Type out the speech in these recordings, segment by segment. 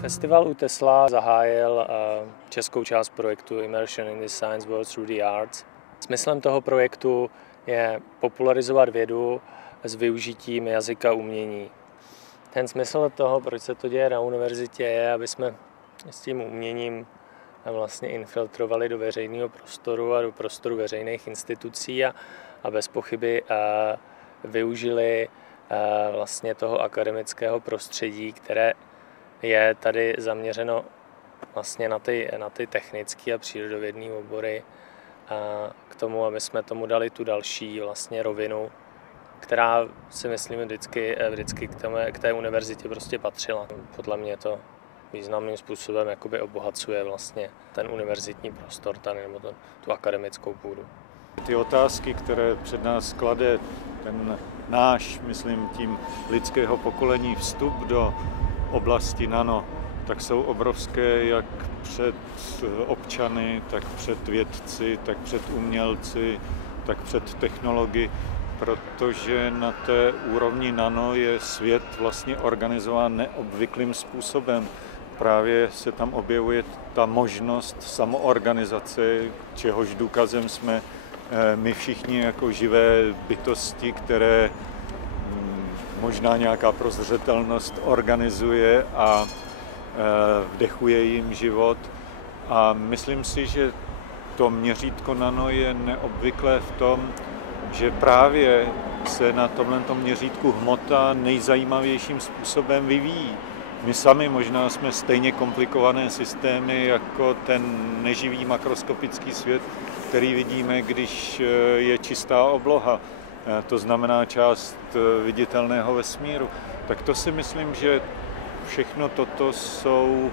Festival u Tesla zahájil českou část projektu Immersion in the Science World through the Arts. Smyslem toho projektu je popularizovat vědu s využitím jazyka umění. Ten smysl toho, proč se to děje na univerzitě, je, aby jsme s tím uměním vlastně infiltrovali do veřejného prostoru a do prostoru veřejných institucí a bez pochyby využili vlastně toho akademického prostředí, které je tady zaměřeno vlastně na ty technické a přírodovědné obory k tomu, aby jsme tomu dali tu další vlastně rovinu, která si myslím vždycky k té univerzitě prostě patřila. Podle mě to významným způsobem jakoby obohacuje vlastně ten univerzitní prostor tady, nebo tu akademickou půdu. Ty otázky, které před nás klade ten náš, myslím tím lidského pokolení, vstup do oblasti nano, tak jsou obrovské jak před občany, tak před vědci, tak před umělci, tak před technology, protože na té úrovni nano je svět vlastně organizován neobvyklým způsobem. Právě se tam objevuje ta možnost samoorganizace, čehož důkazem jsme my všichni jako živé bytosti, které možná nějaká prozřetelnost organizuje a vdechuje jim život. A myslím si, že to měřítko nano je neobvyklé v tom, že právě se na tomto měřítku hmota nejzajímavějším způsobem vyvíjí. My sami možná jsme stejně komplikované systémy jako ten neživý makroskopický svět, který vidíme, když je čistá obloha, to znamená část viditelného vesmíru. Tak to si myslím, že všechno toto jsou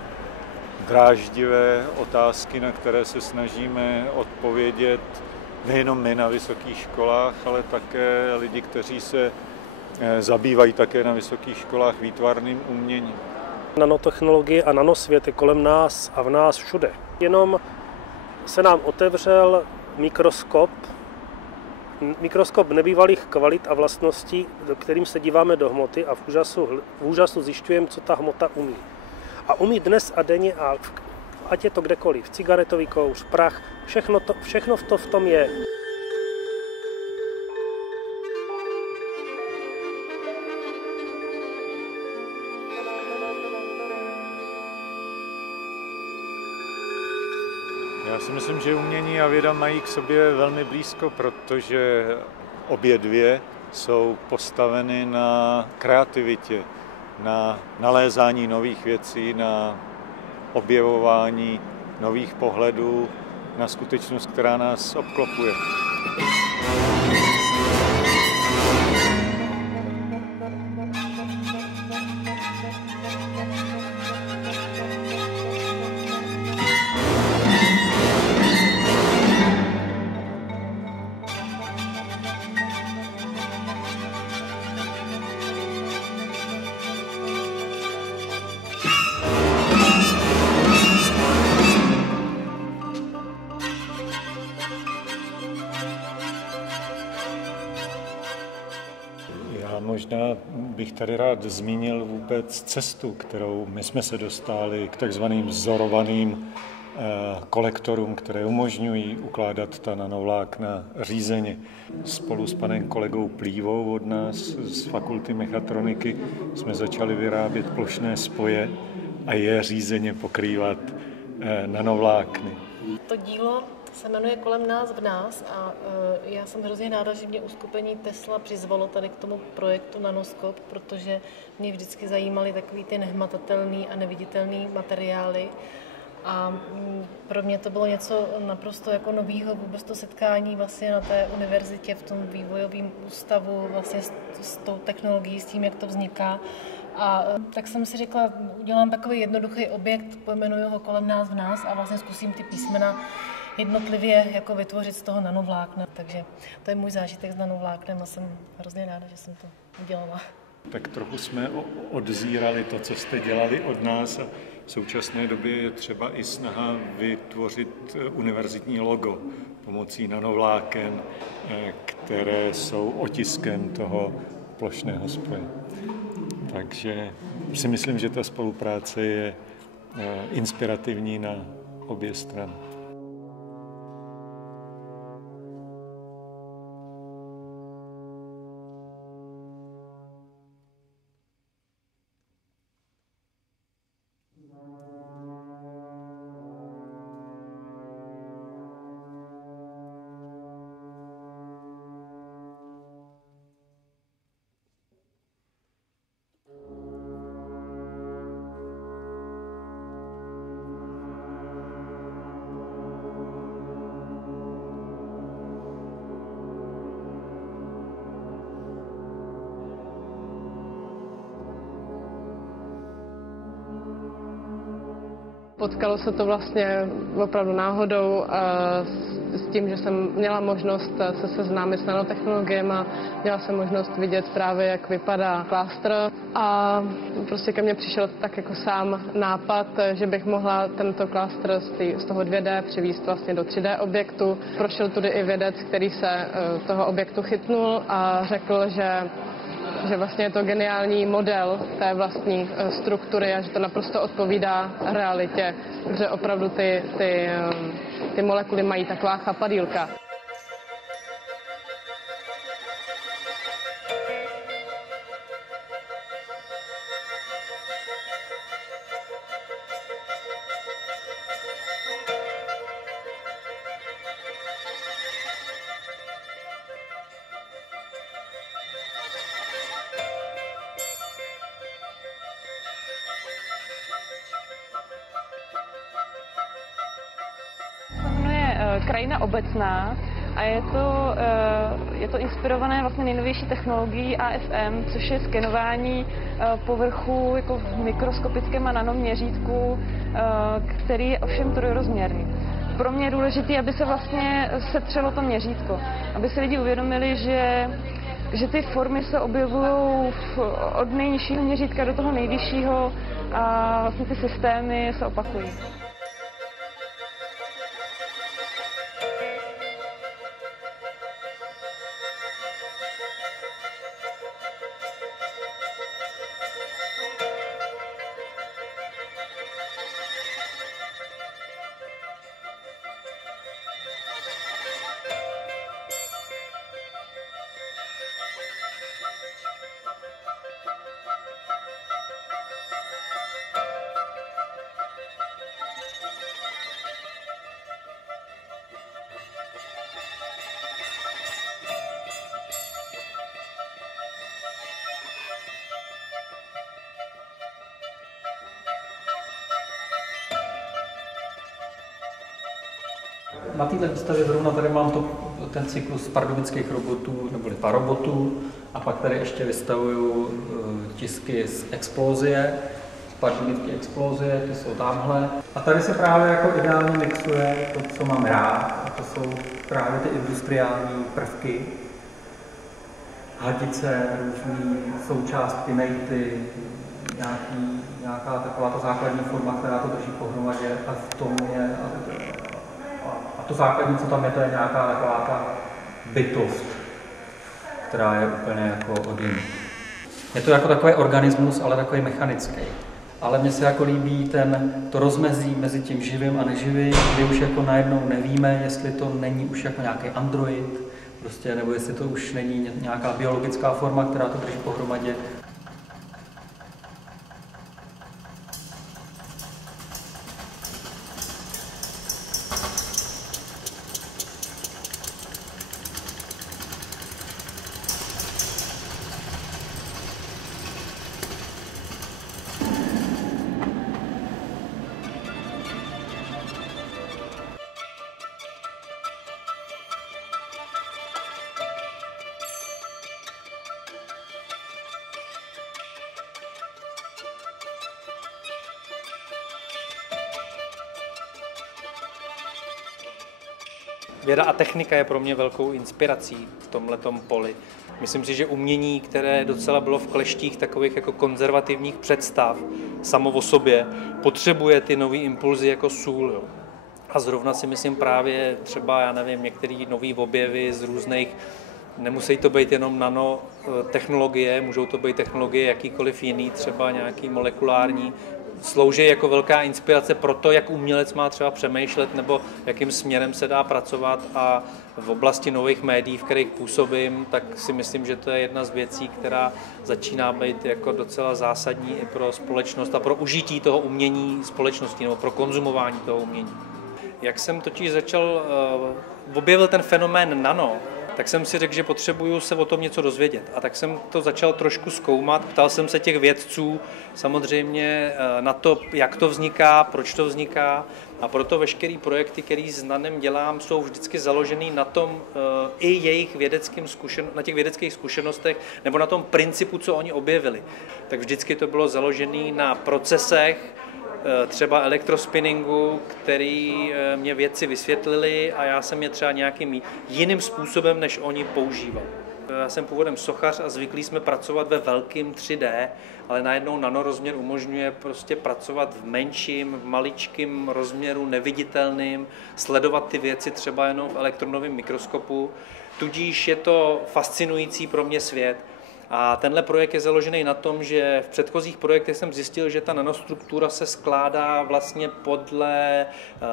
dráždivé otázky, na které se snažíme odpovědět nejenom my na vysokých školách, ale také lidi, kteří se zabývají také na vysokých školách výtvarným uměním. Nanotechnologie a nanosvět je kolem nás a v nás všude. Jenom se nám otevřel mikroskop nebývalých kvalit a vlastností, do kterým se díváme do hmoty a v úžasu zjišťujeme, co ta hmota umí. A umí dnes a denně, a ať je to kdekoliv, cigaretový kouř, prach, všechno to v tom je. Já si myslím, že umění a věda mají k sobě velmi blízko, protože obě dvě jsou postaveny na kreativitě, na nalézání nových věcí, na objevování nových pohledů, na skutečnost, která nás obklopuje. Možná bych tady rád zmínil vůbec cestu, kterou my jsme se dostali k takzvaným vzorovaným kolektorům, které umožňují ukládat ta nanovlákna řízeně. Spolu s panem kolegou Plívou od nás z Fakulty mechatroniky jsme začali vyrábět plošné spoje a je řízeně pokrývat nanovlákny. To dílo se jmenuje Kolem nás v nás a já jsem hrozně ráda, že mě uskupení Tesla přizvalo tady k tomu projektu Nanoskop, protože mě vždycky zajímaly takový ty nehmatatelný a neviditelný materiály a pro mě to bylo něco naprosto jako novýho, vůbec to setkání vlastně na té univerzitě v tom vývojovém ústavu vlastně s tou technologií, s tím, jak to vzniká. A tak jsem si řekla, udělám takový jednoduchý objekt, pojmenuju ho Kolem nás v nás a vlastně zkusím ty písmena jednotlivě jako vytvořit z toho nanovlákna. Takže to je můj zážitek s nanovláknem a jsem hrozně ráda, že jsem to udělala. Tak trochu jsme odzírali to, co jste dělali od nás a v současné době je třeba i snaha vytvořit univerzitní logo pomocí nanovláken, které jsou otiskem toho plošného spoje. Takže si myslím, že ta spolupráce je inspirativní na obě strany. Potkalo se to vlastně opravdu náhodou s tím, že jsem měla možnost se seznámit s nanotechnologiemi a měla jsem možnost vidět právě, jak vypadá klástr. A prostě ke mně přišel tak jako sám nápad, že bych mohla tento klástr z toho 2D přivést vlastně do 3D objektu. Prošel tudy i vědec, který se toho objektu chytnul a řekl, že vlastně je to geniální model té vlastní struktury a že to naprosto odpovídá realitě, že opravdu ty molekuly mají taková chapadýlka. Krajina obecná a je to inspirované vlastně nejnovější technologií AFM, což je skenování povrchu jako v mikroskopickém a nanoměřítku, který je ovšem trojrozměrný. Pro mě je důležité, aby se vlastně setřelo to měřítko, aby si lidi uvědomili, že ty formy se objevují od nejnižšího měřítka do toho nejvyššího a vlastně ty systémy se opakují. Na této výstavě zrovna tady mám ten cyklus pardubických robotů, neboli parobotů, a pak tady ještě vystavuju tisky z Explosie, z pardubické Explosie, ty jsou tamhle. A tady se právě jako ideálně mixuje to, co mám rád, a to jsou právě ty industriální prvky, hadice, různé součástky, nejty, nějaká taková ta základní forma, která to drží pohromadě, a v tom je to základní, co tam je, to je nějaká taková ta bytost, která je úplně jako od jiných. Je to jako takový organismus, ale takový mechanický. Ale mně se jako líbí to rozmezí mezi tím živým a neživým, kdy už jako najednou nevíme, jestli to není už jako nějaký android, prostě, nebo jestli to už není nějaká biologická forma, která to drží pohromadě. Věda a technika je pro mě velkou inspirací v tomhletom poli. Myslím si, že umění, které docela bylo v kleštích takových jako konzervativních představ samo o sobě, potřebuje ty nový impulzy jako sůl. Jo. A zrovna si myslím právě třeba, já nevím, některé nový objevy z různých, nemusí to být jenom nanotechnologie, můžou to být technologie jakýkoliv jiný, třeba nějaký molekulární, slouží jako velká inspirace pro to, jak umělec má třeba přemýšlet nebo jakým směrem se dá pracovat, a v oblasti nových médií, v kterých působím, tak si myslím, že to je jedna z věcí, která začíná být jako docela zásadní i pro společnost a pro užití toho umění společnosti nebo pro konzumování toho umění. Jak jsem totiž objevil ten fenomén nano, tak jsem si řekl, že potřebuju se o tom něco dozvědět. A tak jsem to začal trošku zkoumat, ptal jsem se těch vědců samozřejmě na to, jak to vzniká, proč to vzniká, a proto veškeré projekty, které s NANem dělám, jsou vždycky založený na tom i jejich na těch vědeckých zkušenostech nebo na tom principu, co oni objevili. Tak vždycky to bylo založené na procesech, třeba elektrospinningu, který mě vědci vysvětlili a já jsem je třeba nějakým jiným způsobem, než oni používal. Já jsem původem sochař a zvyklí jsme pracovat ve velkém 3D, ale najednou nanorozměr umožňuje prostě pracovat v menším, v maličkém rozměru, neviditelným, sledovat ty věci třeba jenom v elektronovém mikroskopu. Tudíž je to fascinující pro mě svět. A tenhle projekt je založený na tom, že v předchozích projektech jsem zjistil, že ta nanostruktura se skládá vlastně podle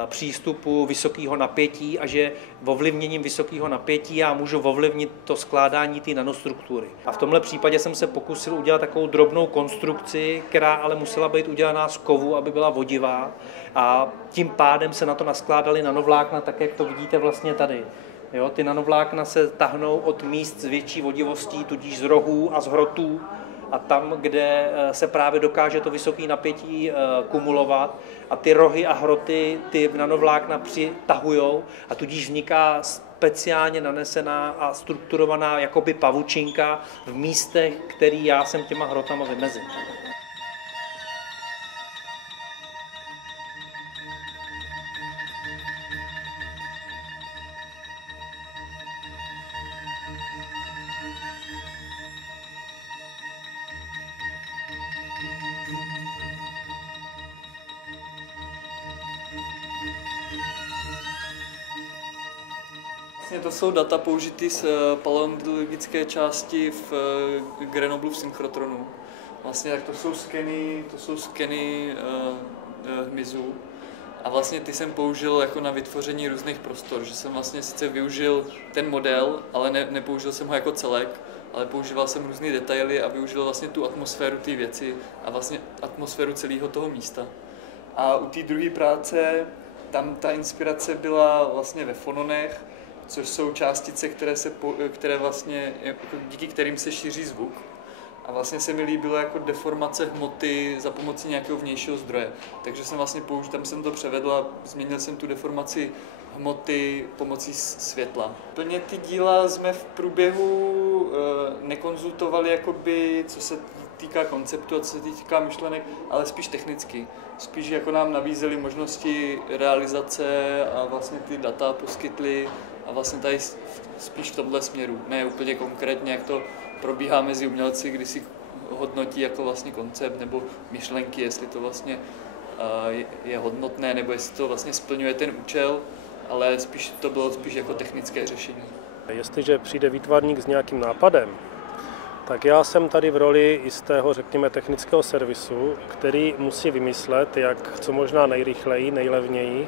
přístupu vysokého napětí a že ovlivněním vysokého napětí já můžu ovlivnit to skládání té nanostruktury. A v tomhle případě jsem se pokusil udělat takovou drobnou konstrukci, která ale musela být udělaná z kovu, aby byla vodivá, a tím pádem se na to naskládaly nanovlákna, tak jak to vidíte vlastně tady. Jo, ty nanovlákna se tahnou od míst s větší vodivostí, tudíž z rohů a z hrotů, a tam, kde se právě dokáže to vysoké napětí kumulovat, a ty rohy a hroty ty nanovlákna přitahujou, a tudíž vzniká speciálně nanesená a strukturovaná jakoby pavučinka v místech, který já jsem těma hrotama vymezil. To jsou data použitý z paleontologické části v Grenoblu v synchrotronu. Vlastně tak to jsou skeny hmyzu. A vlastně ty jsem použil jako na vytvoření různých prostor, že jsem vlastně sice využil ten model, ale nepoužil jsem ho jako celek, ale používal jsem různé detaily a využil vlastně tu atmosféru té věci a vlastně atmosféru celého toho místa. A u té druhé práce tam ta inspirace byla vlastně ve fononech, což jsou částice, které vlastně, díky kterým se šíří zvuk. A vlastně se mi líbilo jako deformace hmoty za pomocí nějakého vnějšího zdroje. Takže jsem vlastně tam jsem to převedl a změnil jsem tu deformaci hmoty pomocí světla. Plně ty díla jsme v průběhu nekonzultovali, jakoby, co se týká konceptu a co se týká myšlenek, ale spíš technicky. Spíš jako nám nabízeli možnosti realizace a vlastně ty data poskytli, a vlastně tady spíš v tomhle směru, ne úplně konkrétně, jak to probíhá mezi umělci, kdy si hodnotí jako vlastně koncept nebo myšlenky, jestli to vlastně je hodnotné, nebo jestli to vlastně splňuje ten účel, ale spíš to bylo spíš jako technické řešení. Jestliže přijde výtvarník s nějakým nápadem, tak já jsem tady v roli jistého, řekněme, technického servisu, který musí vymyslet, jak co možná nejrychleji, nejlevněji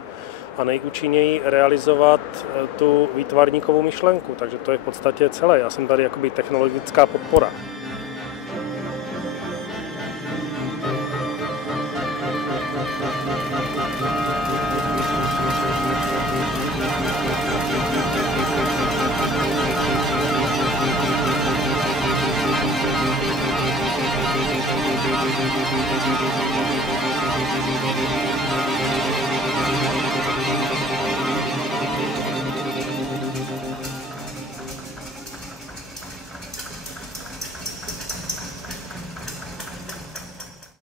a nejúčinněji realizovat tu výtvarníkovou myšlenku. Takže to je v podstatě celé. Já jsem tady jakoby technologická podpora. Thank you.